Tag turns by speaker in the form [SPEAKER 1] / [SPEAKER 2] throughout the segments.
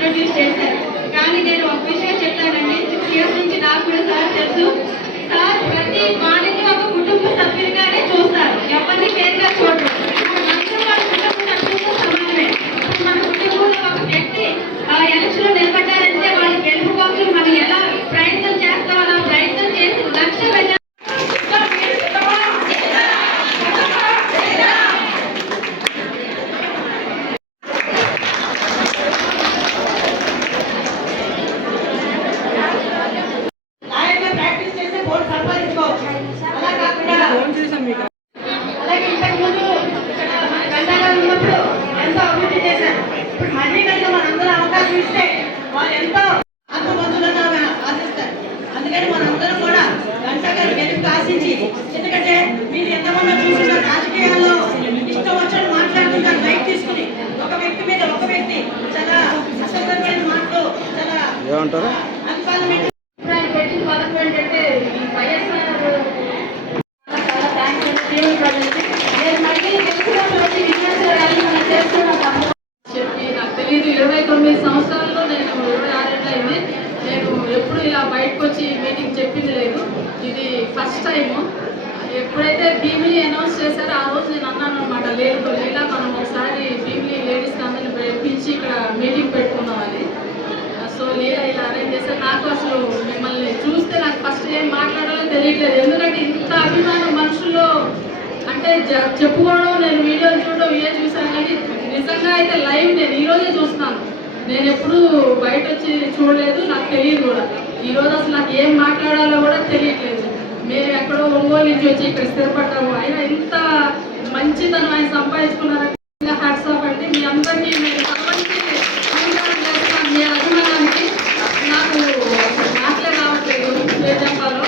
[SPEAKER 1] Introduce చేశారు. కానీ నేను ఒక విషయం చెప్తానండి సిక్స్ ఇయర్స్ నుంచి నాకు కూడా సార్ తెలుసు.
[SPEAKER 2] ఏమంటారు అన్పార్లమెంట్
[SPEAKER 1] ఇప్పుడు ఆయన పెట్టిన పథకం ఏంటంటే ఈ వైఎస్ఆర్ చాలా థ్యాంక్స్ అండి నేను మళ్ళీ మనం చేస్తున్నాం చెప్పి నాకు తెలియదు ఇరవై తొమ్మిది సంవత్సరాల్లో నేను ఇరవై ఆరేళ్ళు అయింది. నేను ఎప్పుడు ఇలా బయటకు వచ్చి మీటింగ్ చెప్పింది లేదు. ఇది ఫస్ట్ టైము ఎప్పుడైతే భీమిని అనౌన్స్ చేశారో ఆ రోజు నేను అన్నాను అనమాట లేదు లీలా మనం ఒకసారి భీమిలి లేడీస్ అందరిని పిలిచి ఇక్కడ మీటింగ్ పెట్టుకుందామని సో లీలా ఇలా అరేంజ్ చేస్తే నాకు అసలు మిమ్మల్ని చూస్తే నాకు ఫస్ట్ ఏం మాట్లాడాలో తెలియట్లేదు. ఎందుకంటే ఇంత అభిమానం మనుషుల్లో అంటే జ- చెప్పుకోవడం నేను వీడియోలు చూడడం ఏ చూసాను కానీ నిజంగా అయితే లైవ్ నేను ఈ రోజే చూస్తున్నాను. నేను ఎప్పుడు బయట వచ్చి చూడలేదు నాకు తెలియదు కూడా. ఈ రోజు అసలు నాకు ఏం మాట్లాడాలో కూడా తెలియట్లేదు. మేము ఎక్కడో ఒంగోలు నుంచి వచ్చి ఇక్కడ స్థిరపడ్డాము. అయినా ఇంత మంచితనం ఆయన సంపాదించుకున్నారంటే హ్యాట్స్ ఆఫ్ అండి మీ అందరికీ నేను సంబంధించి అభినందనలు చేస్తున్నాను. మీ అభిమానానికి నాకు మాటలే రావట్లేదు ఏం చెప్పాలో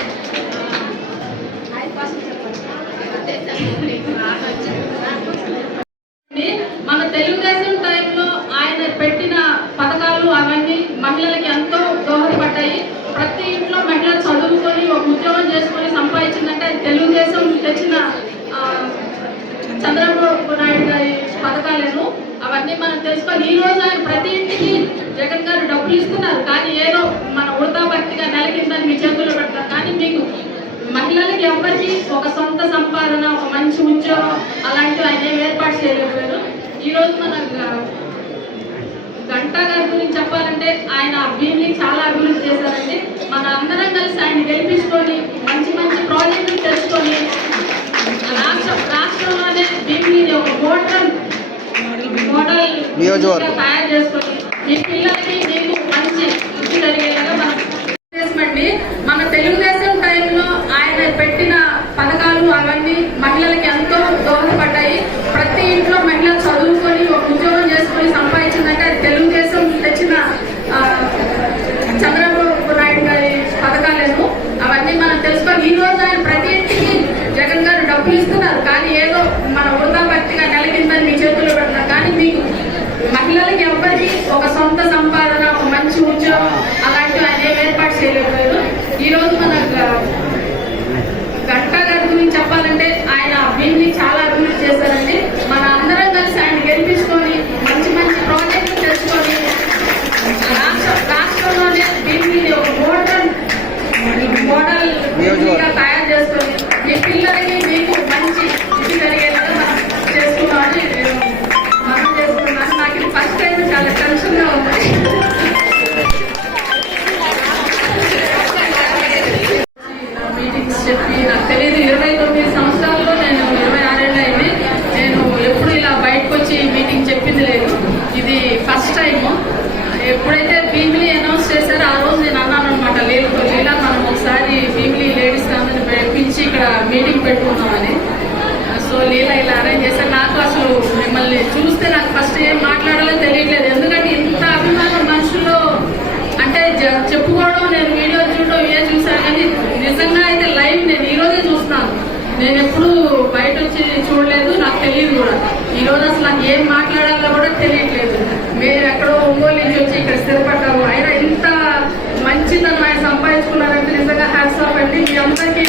[SPEAKER 1] మన తెలుగుదేశం టైంలో ఆయన పెట్టిన పథకాలు అవన్నీ మహిళలకి ఎంతో దోహదపడ్డాయి ప్రతి ఇంట్లో మహిళ చదువుకొని ఒక ఉద్యోగం చేసుకొని సంపాదించిందంటే అది వచ్చిన చంద్రబాబు నాయుడు గారి పథకాలను అవన్నీ మనం తెలుసుకొని ఈ రోజు ఆయన ప్రతి ఇంటికి జగన్ గారు డబ్బులు ఇస్తున్నారు. కానీ ఏదో మన ఉడతా భక్తిగా నెలకిందని మీ చేతుల్లో పెడతారు. కానీ మీకు మహిళలకి ఎవరికి ఒక సొంత సంపాదన ఒక మంచి ఉద్యోగం అలాంటివి ఆయన ఏం ఏర్పాటు చేయలేకపోయారు ఈ రోజు మన గంటా గారి గురించి చెప్పాలంటే ఆయన భీమిని చాలా అభివృద్ధి చేశారండి మన అందరం కలిసి ఆయన గెలిపించుకొని మంచి మంచి ప్రాజెక్టులు తెచ్చుకొని రాష్ట్ర రాష్ట్రంలోనే భీమిని ఒక మోడల్ మోడల్ నియోజకవర్గం. తయారు చేసుకొని మీ పిల్లలకి మీకు మంచి ఇది జరిగేలాగా మనం తెలుగుదేశం టైంలో ఆయన పెట్టిన పథకాలు అవన్నీ మహిళలకి మీటింగ్ పెట్టుకున్నామని సో లీలా ఇలా అరేంజ్ చేశారు. నాకు అసలు మిమ్మల్ని చూస్తే నాకు ఫస్ట్ ఏం మాట్లాడాలో తెలియట్లేదు. ఎందుకంటే ఇంత అభిమానం మనుషులు అంటే చెప్పుకోవడం నేను వీడియో చూడడం ఏ చూశాను. కానీ నిజంగా అయితే లైవ్ నేను ఈరోజే చూస్తున్నాను. నేను ఎప్పుడు బయట వచ్చి చూడలేదు. నాకు తెలియదు కూడా. ఈరోజు అసలు నాకు ఏం మాట్లాడాలో కూడా తెలియట్లేదు. మీరు ఎక్కడో ఒంగోలు నుంచి వచ్చి ఇక్కడ స్థిరపడ్డాము ఆయన ఇంత మంచిదని ఆయన సంపాదించుకున్నారంటే నిజంగా హ్యాట్స్ ఆఫ్ అండి. మీ అందరికీ